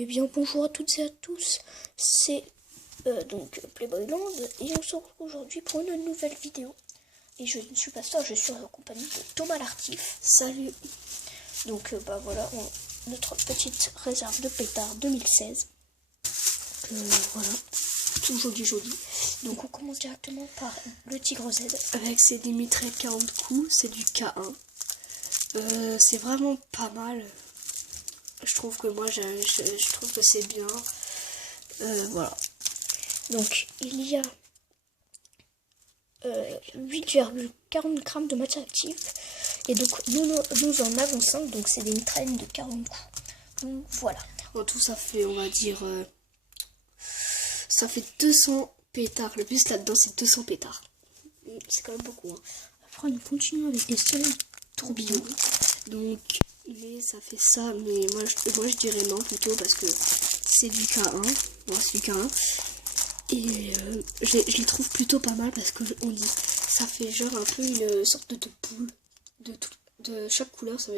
Eh bien bonjour à toutes et à tous, c'est donc Playboyland et on se retrouve aujourd'hui pour une nouvelle vidéo. Et je ne suis pas seule, je suis en compagnie de Thomas Lartif. Salut. Donc voilà, notre petite réserve de pétards 2016. Voilà, tout joli. Donc on commence directement par le Tigre Z. Avec ses mitraillettes 40 coups, c'est du K1. C'est vraiment pas mal. Je trouve que je trouve que c'est bien. Voilà. Donc il y a 8,40 grammes de matière active. Et donc nous en avons 5, donc c'est des mitraillettes de 40 coups. Donc voilà. En tout ça fait, on va dire, ça fait 200 pétards. Le plus là-dedans c'est 200 pétards. C'est quand même beaucoup. Hein. Après on continue avec des seuls tourbillons. Donc mais ça fait ça, mais moi je dirais non plutôt parce que c'est du K1. Bon, c'est du K1. Et je les trouve plutôt pas mal parce que on dit ça fait genre un peu une sorte de poule de chaque couleur. Ça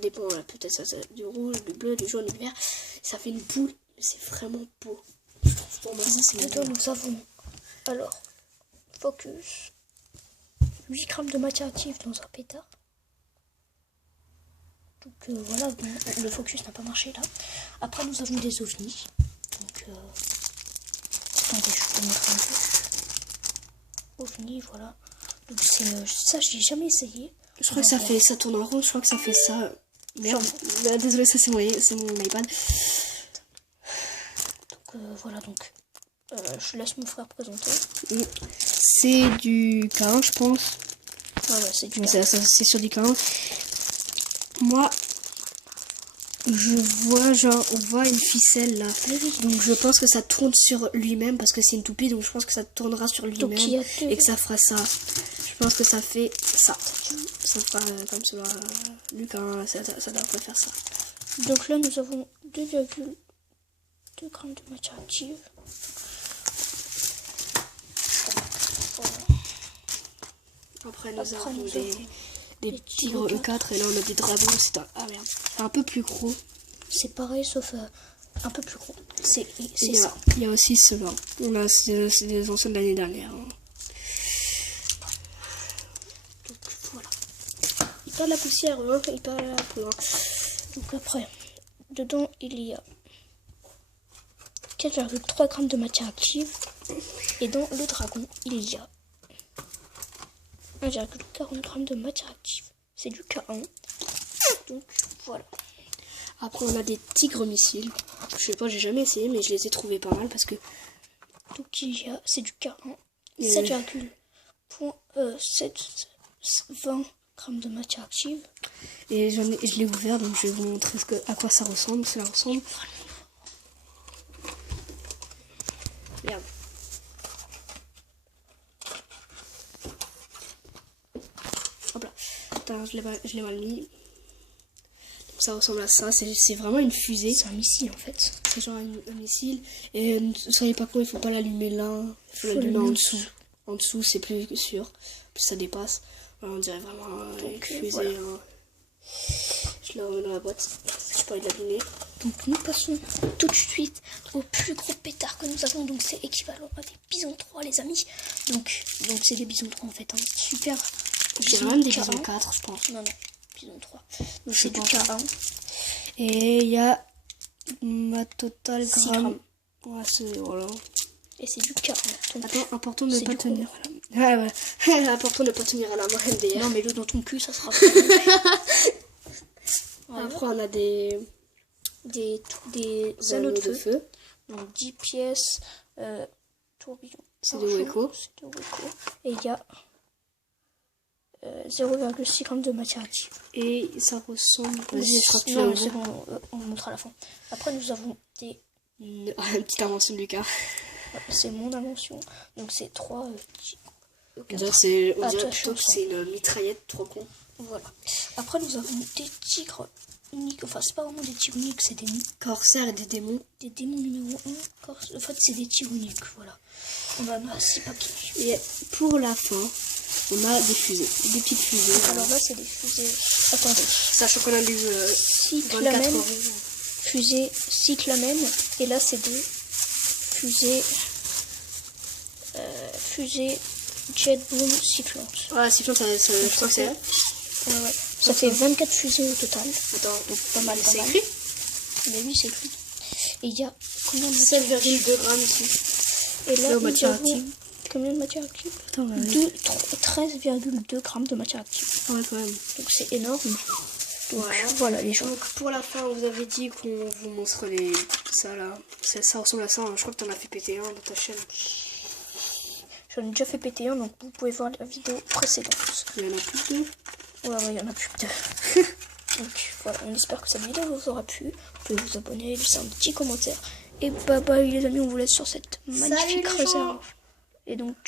dépend là, peut-être du rouge, du bleu, du jaune, du vert. Ça fait une poule, c'est vraiment beau. Je trouve pour moi ça c'est dedans nous avons alors Focus, 8 grammes de matière active dans un pétard. Donc voilà, bon, le Focus n'a pas marché là. Après nous avons des ovnis. Donc attendez, je peux mettre un peu. OVNI, voilà. Donc c'est ça, je l'ai jamais essayé. Je crois que ça tourne en rond, je crois que ça fait ça. Merde, désolé, ça c'est mon iPad. Donc voilà, donc je laisse mon frère présenter. C'est du K1 je pense. Ah ouais, c'est du c'est sur du K1. Moi je vois on voit une ficelle là, donc je pense que ça tourne sur lui-même parce que c'est une toupie, donc je pense que ça tournera sur lui-même et que ça fera ça. Je pense que ça fait ça. Ça fera comme cela. Lucas, ça devrait faire ça. Donc là nous avons 2,2 grammes de matière active. Après nous avons des tigres E4 et là on a des dragons. C'est un peu plus gros. C'est pareil sauf un peu plus gros. C'est ça. Il y a aussi ceux-là. C'est des anciens de l'année dernière. Hein. Donc voilà. Il perd la poussière, hein. Il perd la peau. Hein. Donc après, dedans il y a 4,3 grammes de matière active. Et dans le dragon, il y a 1,40 grammes de matière active. C'est du K1. Donc voilà. Après on a des tigres missiles. Je sais pas, j'ai jamais essayé mais je les ai trouvés pas mal parce que. Donc c'est du K1. 7,20 grammes de matière active. Et je l'ai ouvert donc je vais vous montrer à quoi ça ressemble. Cela ressemble. Regarde. Hop là. Attends, je l'ai mal mis. Donc ça ressemble à ça. C'est vraiment une fusée. C'est un missile en fait. C'est genre un missile. Et ne soyez pas con, il faut pas l'allumer là. Il faut l'allumer en dessous. En dessous, c'est plus sûr. Plus ça dépasse. Voilà, on dirait vraiment une fusée. Voilà. Hein. Je la remets dans la boîte. J'ai pas envie de l'abîmer. Donc nous passons tout de suite au plus gros pétard que nous avons. Donc c'est équivalent à des Bison 3 les amis. Donc c'est des Bison 3 en fait. Hein. Super. J'ai même des Bison 4 je pense. Non, Bison 3. Donc c'est du K1. Et il y a ma totale 6 grammes. Ouais, voilà. Et c'est du K1. Donc, attends, important de ne pas tenir. Ouais. Important de ne pas tenir à la main MDR. Non mais l'eau dans ton cul ça sera. Après on a des anneaux de feu. Donc 10 pièces tourbillon. C'est des Weco. Et il y a 0,6 grammes de matière active. Et ça ressemble. Vas-y, je crois que tu vas c'est bon, on montre à la fin. Après nous avons une petite invention de Lucas. C'est mon invention. Donc c'est 3 c'est une mitraillette trop con. Voilà. Après nous avons des tigres uniques. Enfin c'est pas vraiment des tigres uniques, c'est des corsaires et des démons. Des démons numéro 1. En fait c'est des tigres uniques. Voilà. On en a 6 paquets. Et pour la fin, on a des fusées. Des petites fusées. Alors là c'est des fusées. Attendez. Sachant qu'on a du 24 heures. fusées cyclamen. Et là, c'est des fusées jet boom cyclantes. Ouais, sifflante, je crois que c'est là. Ouais. Ça fait 24 fusées au total. Attends, Donc pas mal. c'est écrit. Mais oui, c'est écrit. Et il y a combien de 7,2 grammes ici. Et là, Là, nous matière avons active. combien de matière active? Attends, 13,2 grammes de matière active. ouais, quand même. Donc c'est énorme. Donc voilà les gens. Donc pour la fin, vous avez dit qu'on vous montre ça là. Ça ressemble à ça, hein. Je crois que t'en as fait péter un dans ta chaîne. J'en ai déjà fait péter un, donc vous pouvez voir la vidéo précédente. Il y en a plus de deux. Ouais, il y en a plus que deux. Donc voilà, on espère que cette vidéo vous aura plu. Vous pouvez vous abonner, laisser un petit commentaire. Et bye bye les amis, on vous laisse sur cette magnifique Salut les gens. réserve. Et donc